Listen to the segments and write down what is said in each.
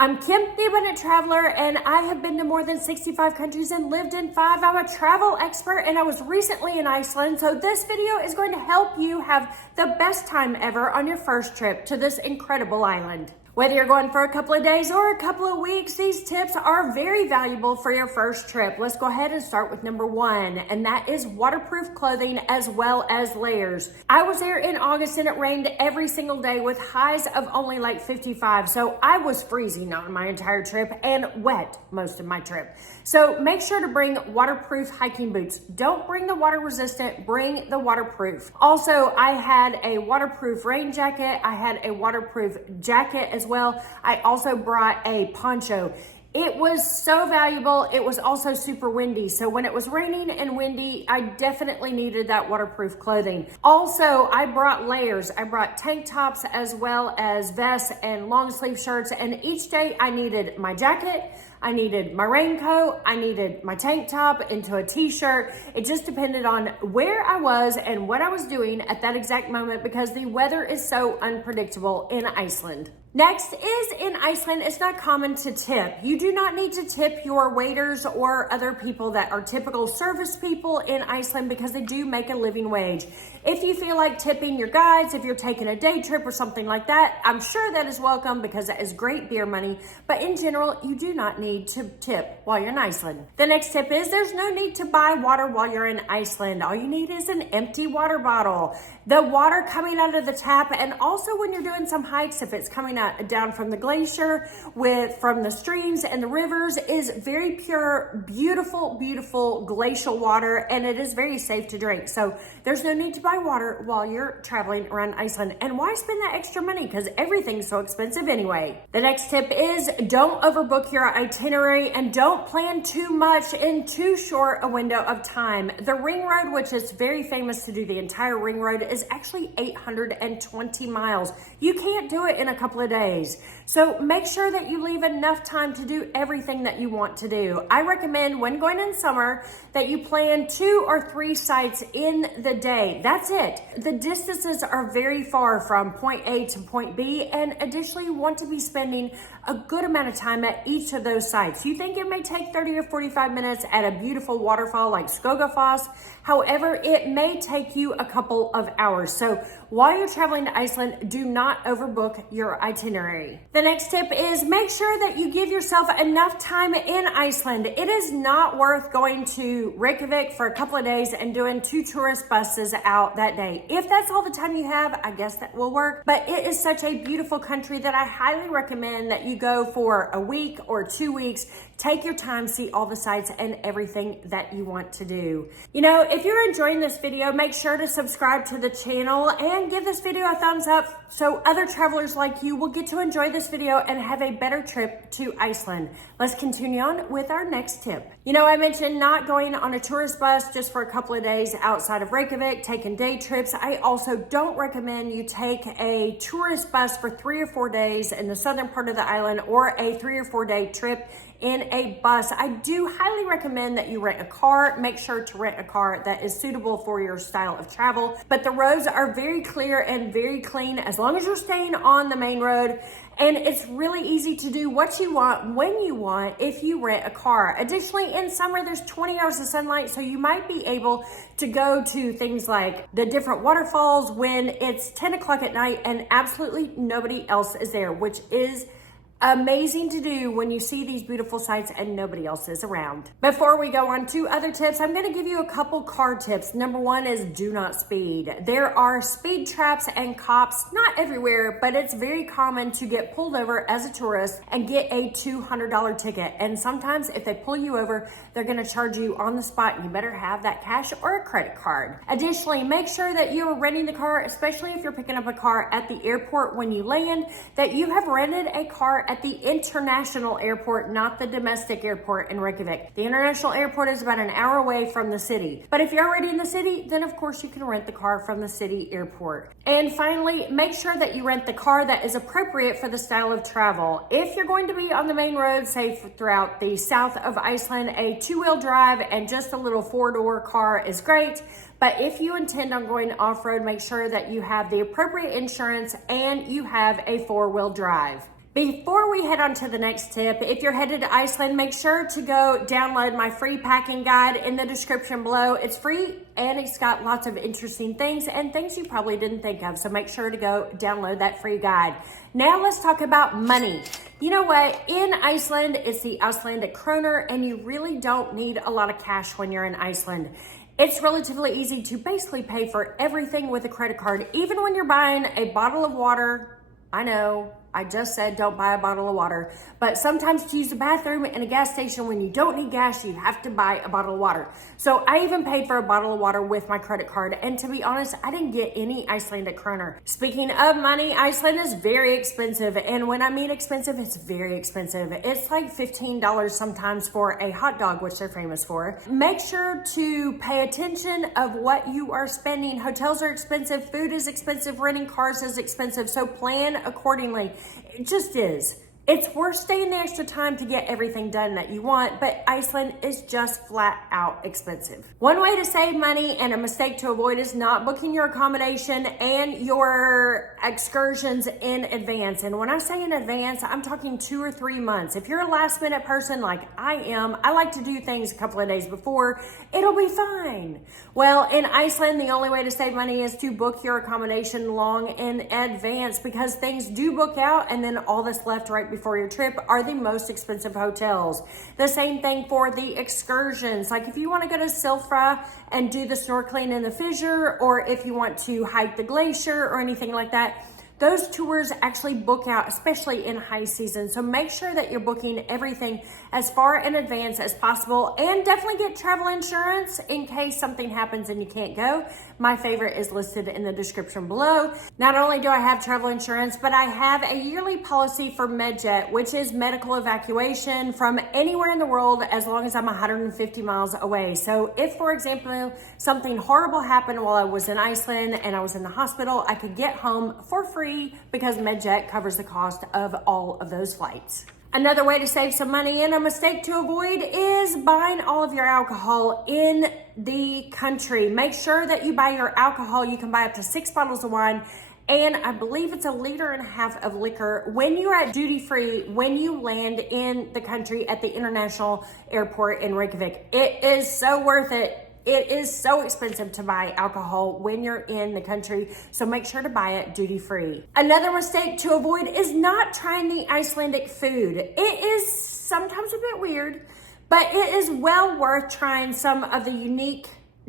I'm Kim, the Abundant Traveler, and I have been to more than 65 countries and lived in 5. I'm a travel expert, and I was recently in Iceland, so this video is going to help you have the best time ever on your first trip to this incredible island. Whether you're going for a couple of days or a couple of weeks, these tips are very valuable for your first trip. Let's go ahead and start with number 1, and that is waterproof clothing as well as layers. I was there in August and it rained every single day with highs of only like 55, so I was freezing on my entire trip and wet most of my trip. So make sure to bring waterproof hiking boots. Don't bring the water resistant, bring the waterproof. Also, I had a waterproof rain jacket. I had a waterproof jacket as well. I also brought a poncho. It was so valuable. It was also super windy. So when it was raining and windy, I definitely needed that waterproof clothing. Also, I brought layers. I brought tank tops as well as vests and long sleeve shirts. And each day I needed my jacket, I needed my raincoat, I needed my tank top into a t-shirt. It just depended on where I was and what I was doing at that exact moment because the weather is so unpredictable in Iceland. Next is in Iceland, it's not common to tip. You do not need to tip your waiters or other people that are typical service people in Iceland because they do make a living wage. If you feel like tipping your guides, if you're taking a day trip or something like that, I'm sure that is welcome because that is great beer money. But in general, you do not need to tip while you're in Iceland. The next tip is there's no need to buy water while you're in Iceland. All you need is an empty water bottle. The water coming out of the tap, and also when you're doing some hikes, if it's coming out down from the glacier, from the streams and the rivers, is very pure, beautiful, beautiful glacial water, and it is very safe to drink. So there's no need to buy water while you're traveling around Iceland. And why spend that extra money? Because everything's so expensive anyway. The next tip is don't overbook your itinerary and don't plan too much in too short a window of time. The ring road, which is very famous to do the entire ring road, is actually 820 miles. You can't do it in a couple of days. So make sure that you leave enough time to do everything that you want to do. I recommend when going in summer that you plan 2 or 3 sites in the day. That's it. The distances are very far from point A to point B, and additionally you want to be spending a good amount of time at each of those sites. You think it may take 30 or 45 minutes at a beautiful waterfall like Skogafoss. However, it may take you a couple of hours. So while you're traveling to Iceland, do not overbook your itinerary. The next tip is make sure that you give yourself enough time in Iceland. It is not worth going to Reykjavik for a couple of days and doing 2 tourist buses out that day. If that's all the time you have, I guess that will work. But it is such a beautiful country that I highly recommend that you go for a week or 2 weeks. Take your time, see all the sites and everything that you want to do. You know, if you're enjoying this video, make sure to subscribe to the channel and give this video a thumbs up so other travelers like you will get to enjoy this video and have a better trip to Iceland. Let's continue on with our next tip. You know, I mentioned not going on a tourist bus just for a couple of days outside of Reykjavik, taking day trips. I also don't recommend you take a tourist bus for 3 or 4 days in the southern part of the island or a 3 or 4 day trip in a bus. I do highly recommend that you rent a car. Make sure to rent a car that is suitable for your style of travel. But the roads are very clear and very clean as long as you're staying on the main road. And it's really easy to do what you want when you want if you rent a car. Additionally, in summer, there's 20 hours of sunlight, so you might be able to go to things like the different waterfalls when it's 10 o'clock at night and absolutely nobody else is there, which is amazing to do when you see these beautiful sights and nobody else is around. Before we go on to other tips, I'm going to give you a couple car tips. Number 1 is do not speed. There are speed traps and cops, not everywhere, but it's very common to get pulled over as a tourist and get a $200 ticket. And sometimes if they pull you over, they're going to charge you on the spot, and you better have that cash or a credit card. Additionally, make sure that you are renting the car, especially if you're picking up a car at the airport when you land, that you have rented a car at the international airport, not the domestic airport in Reykjavik. The international airport is about an hour away from the city. But if you're already in the city, then of course you can rent the car from the city airport. And finally, make sure that you rent the car that is appropriate for the style of travel. If you're going to be on the main road, say throughout the south of Iceland, a 2-wheel drive and just a little 4-door car is great. But if you intend on going off-road, make sure that you have the appropriate insurance and you have a 4-wheel drive. Before we head on to the next tip, if you're headed to Iceland, make sure to go download my free packing guide in the description below. It's free and it's got lots of interesting things and things you probably didn't think of. So make sure to go download that free guide. Now let's talk about money. You know what? In Iceland, it's the Icelandic kroner, and you really don't need a lot of cash when you're in Iceland. It's relatively easy to basically pay for everything with a credit card, even when you're buying a bottle of water. I know, I just said don't buy a bottle of water, but sometimes to use the bathroom in a gas station when you don't need gas, you have to buy a bottle of water. So I even paid for a bottle of water with my credit card, and to be honest, I didn't get any Icelandic kroner. Speaking of money, Iceland is very expensive, and when I mean expensive, it's very expensive. It's like $15 sometimes for a hot dog, which they're famous for. Make sure to pay attention of what you are spending. Hotels are expensive, food is expensive, renting cars is expensive, so plan accordingly. It just is. It's worth staying the extra time to get everything done that you want, but Iceland is just flat out expensive. One way to save money and a mistake to avoid is not booking your accommodation and your excursions in advance. And when I say in advance, I'm talking 2 or 3 months. If you're a last minute person like I am, I like to do things a couple of days before. It'll be fine. Well, in Iceland, the only way to save money is to book your accommodation long in advance, because things do book out, and then all that's left right before your trip are the most expensive hotels. The same thing for the excursions. Like if you want to go to Silfra and do the snorkeling in the fissure, or if you want to hike the glacier or anything like that, those tours actually book out, especially in high season. So make sure that you're booking everything as far in advance as possible, and definitely get travel insurance in case something happens and you can't go. My favorite is listed in the description below. Not only do I have travel insurance, but I have a yearly policy for MedJet, which is medical evacuation from anywhere in the world as long as I'm 150 miles away. So if, for example, something horrible happened while I was in Iceland and I was in the hospital, I could get home for free because MedJet covers the cost of all of those flights. Another way to save some money and a mistake to avoid is buying all of your alcohol in the country. Make sure that you buy your alcohol. You can buy up to 6 bottles of wine, and I believe it's 1.5 liters of liquor when you're at duty free, when you land in the country at the international airport in Reykjavik. It is so worth it. It is so expensive to buy alcohol when you're in the country, so make sure to buy it duty free. Another mistake to avoid is not trying the Icelandic food. It is sometimes a bit weird, but it is well worth trying some of the unique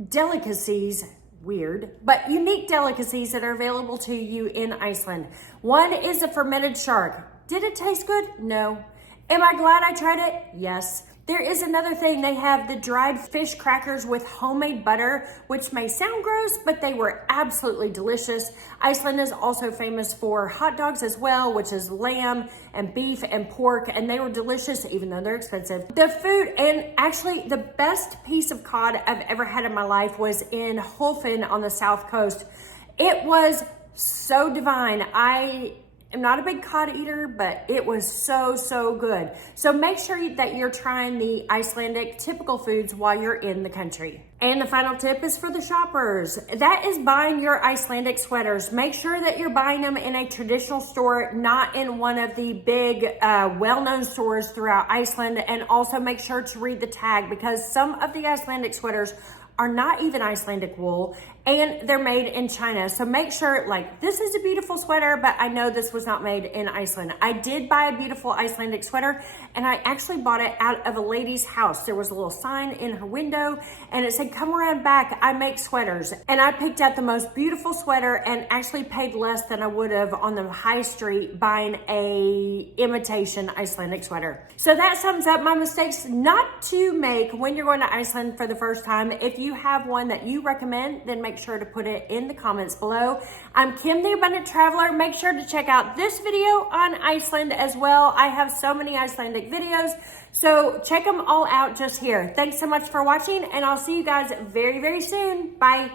delicacies, unique delicacies that are available to you in Iceland. One is a fermented shark. Did it taste good? No. Am I glad I tried it? Yes. There is another thing. They have the dried fish crackers with homemade butter, which may sound gross, but they were absolutely delicious. Iceland is also famous for hot dogs as well, which is lamb and beef and pork, and they were delicious even though they're expensive. The food, and actually the best piece of cod I've ever had in my life was in Holfen on the south coast. It was so divine. I'm not a big cod eater, but it was so good. So make sure that you're trying the Icelandic typical foods while you're in the country. And the final tip is for the shoppers. That is buying your Icelandic sweaters. Make sure that you're buying them in a traditional store, not in one of the big well-known stores throughout Iceland. And also make sure to read the tag, because some of the Icelandic sweaters are not even Icelandic wool, and they're made in China. So make sure, like, this is a beautiful sweater, but I know this was not made in Iceland. I did buy a beautiful Icelandic sweater, and I actually bought it out of a lady's house. There was a little sign in her window, and it said, "Come around back, I make sweaters." And I picked out the most beautiful sweater and actually paid less than I would have on the high street buying a imitation Icelandic sweater. So that sums up my mistakes not to make when you're going to Iceland for the first time. If you have one that you recommend, then make sure to put it in the comments below. I'm Kim the Abundant Traveler. Make sure to check out this video on Iceland as well. I have so many Icelandic videos, so check them all out just here. Thanks so much for watching, and I'll see you guys very soon. Bye.